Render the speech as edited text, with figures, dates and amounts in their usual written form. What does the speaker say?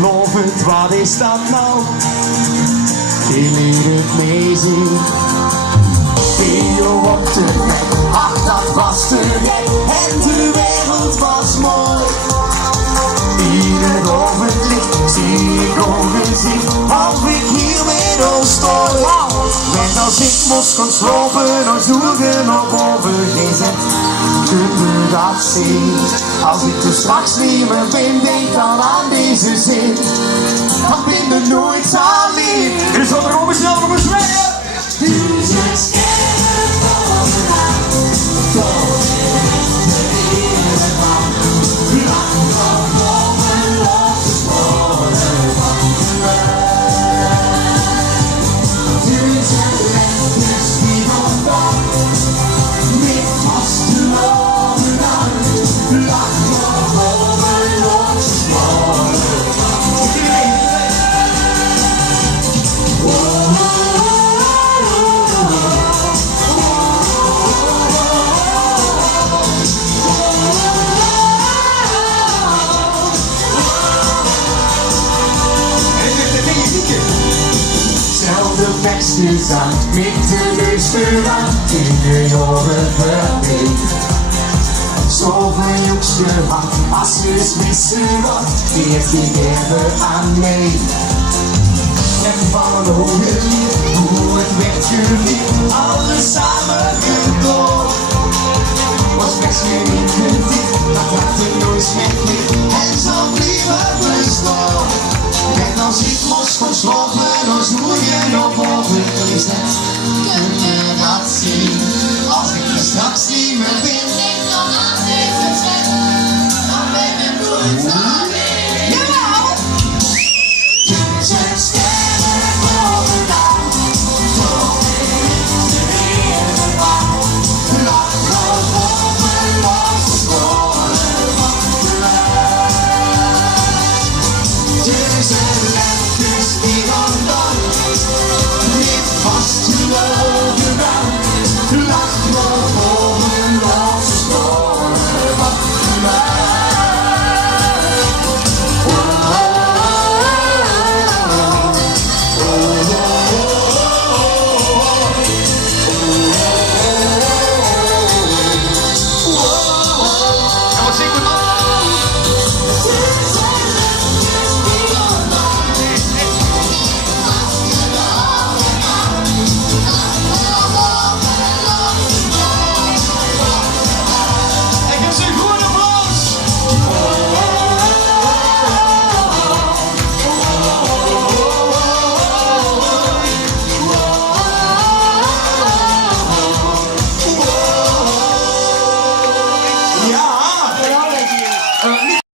geloof het, wat is dat nou? Die liet meezien. Theo op de nek, ach dat was te gek. En de wereld was mooi. Ieder ogenblik zie ik ongezicht, of ik hier weer stooi. Net als ik moest gaan slopen, dan zoeken op overgezet. Kun je dat zien? Als ik er straks niet meer ben, denk dan aan deze zin. Dan ben je nooit alleen. Dus wat er om snel op een zwemmen. De beste zang met de leukste wand in de jaren verleed. Zoveel jongens gehad, als je wissen wat, leert die even aan mee. En van ogen, hoe het werd geliefd, alles samen gedood. Was best niet gedicht, dat laat het nooit weg en zal blijven bestaan. Net als ik los kon slopen, dan zoer je nog boven is het. Kun je dat zien? Als ik er straks niet meer ben, denk dan aan deze zet. Dan ben ik nooit alleen. Jawel! Tussen sterren bovenaan, toch is de wereld bang. Lach nog boven, los scholen van de lucht. Tussen